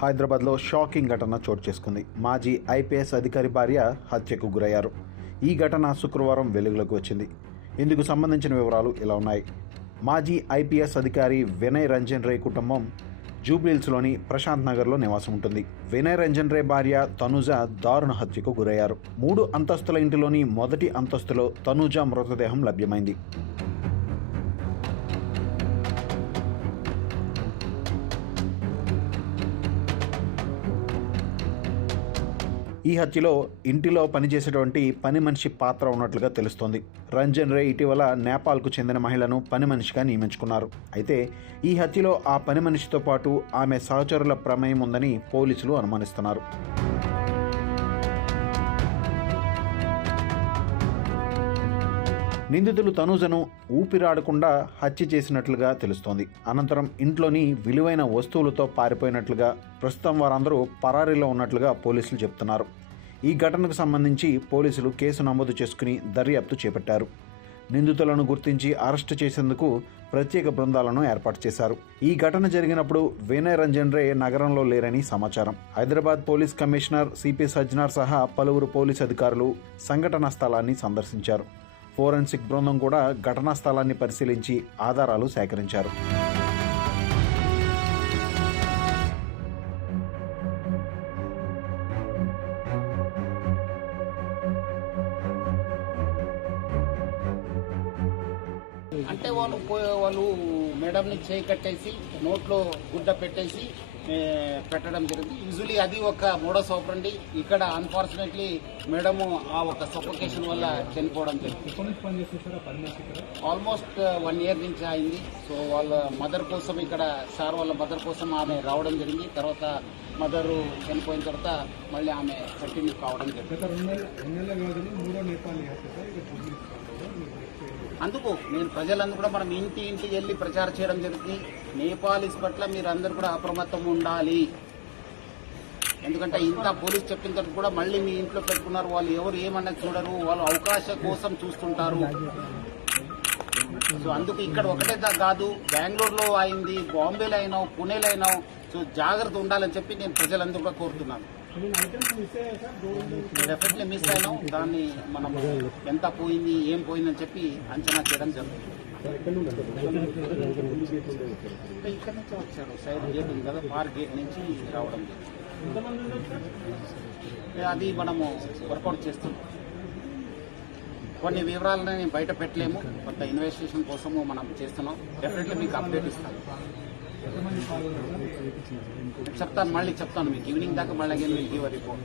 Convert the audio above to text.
హైదరాబాద్లో షాకింగ్ ఘటన చోటు చేసుకుంది. మాజీ ఐపీఎస్ అధికారి భార్య హత్యకు గురయ్యారు. ఈ ఘటన శుక్రవారం వెలుగులోకి వచ్చింది. ఇందుకు సంబంధించిన వివరాలు ఇలా ఉన్నాయి. మాజీ ఐపీఎస్ అధికారి వినయ్ రంజన్ రే కుటుంబం జూబ్లీహిల్స్లోని ప్రశాంత్ నగర్లో నివాసం ఉంటుంది. వినయ్ రంజన్ రే భార్య తనుజ దారుణ హత్యకు గురయ్యారు. 3 అంతస్తుల ఇంటిలోని మొదటి అంతస్తులో తనుజ మృతదేహం లభ్యమైంది. ఈ హత్యలో ఇంటిలో పనిచేసేటువంటి పని మనిషి పాత్ర ఉన్నట్లుగా తెలుస్తోంది. రంజన్ రే ఇటీవల నేపాల్కు చెందిన మహిళను పని మనిషిగా నియమించుకున్నారు. అయితే ఈ హత్యలో ఆ పని మనిషితో పాటు ఆమె సహచరుల ప్రమేయం ఉందని పోలీసులు అనుమానిస్తున్నారు. నిందితులు తనుజను ఊపిరాడకుండా హత్య చేసినట్లుగా తెలుస్తోంది. అనంతరం ఇంట్లోని విలువైన వస్తువులతో పారిపోయినట్లుగా, ప్రస్తుతం వారందరూ పరారీలో ఉన్నట్లుగా పోలీసులు చెబుతున్నారు. ఈ ఘటనకు సంబంధించి పోలీసులు కేసు నమోదు చేసుకుని దర్యాప్తు చేపట్టారు. నిందితులను గుర్తించి అరెస్టు చేసేందుకు ప్రత్యేక బృందాలను ఏర్పాటు చేశారు. ఈ ఘటన జరిగినప్పుడు వినయ్ రంజన్ రే నగరంలో లేరని సమాచారం. Hyderabad police commissioner CP Sajjanar సహా పలువురు పోలీస్ అధికారులు సంఘటనా స్థలాన్ని సందర్శించారు. ఫోరెన్సిక్ బృందం కూడా ఘటనా స్థలాన్ని పరిశీలించి ఆధారాలు సేకరించారు. అంటే వాళ్ళు మేడంని చేయి కట్టేసి నోట్లో గుడ్డ పెట్టేసి పెట్టడం జరిగింది. యూజువలీ అది ఒక మోడస్ ఆపరండి. ఇక్కడ అన్ఫార్చునేట్లీ మేడము ఆ ఒక సఫోకేషన్ వల్ల చనిపోవడం జరిగింది. ఆల్మోస్ట్ 1 year నుంచి అయింది. సో వాళ్ళ మదర్ కోసం ఇక్కడ సార్ వాళ్ళ మదర్ కోసం ఆమె రావడం జరిగింది. తర్వాత మదర్ చనిపోయిన తర్వాత మళ్ళీ ఆమె కంటిన్యూ కావడం జరిగింది. అందుకు నేను ప్రజలందరూ కూడా మనం ఇంటికి వెళ్ళి ప్రచారం చేయడం జరుగుతుంది. నేపాలీస్ పట్ల మీరు అందరూ కూడా అప్రమత్తం ఉండాలి. ఎందుకంటే ఇంత పోలీస్ చెప్పిన తర్వాత కూడా మళ్ళీ మీ ఇంట్లో పెట్టుకున్నారు. వాళ్ళు ఎవరు ఏమన్నా చూడరు, వాళ్ళు అవకాశం కోసం చూస్తుంటారు. సో అందుకు ఇక్కడ ఒకటే కాదు, బెంగళూరులో అయింది, బాంబేలో అయినావు, పూణేలో అయినావు. సో జాగ్రత్త ఉండాలని చెప్పి నేను ప్రజలందరూ కూడా కోరుతున్నాను. డెఫినెట్లీ మిస్ అయినాం. దాన్ని మనం ఎంత పోయింది, ఏం పోయిందని చెప్పి అంచనా చేయడం జరుగుతుంది. ఇక్కడ నుంచి వచ్చారు, సైడ్ గేట్ ఉంది కదా, పార్క్ గేట్ నుంచి రావడం జరిగింది. అది మనము వర్కౌట్ చేస్తున్నాం. కొన్ని వివరాలని బయట పెట్టలేము, కొంత ఇన్వెస్టిగేషన్ కోసము మనం చేస్తున్నాం. డెఫినెట్లీ మీకు అప్డేట్ ఇస్తాను. చెప్తాను, మళ్ళీ చెప్తాను మీకు ఈవినింగ్ దాకా. మళ్ళీ రిపోర్ట్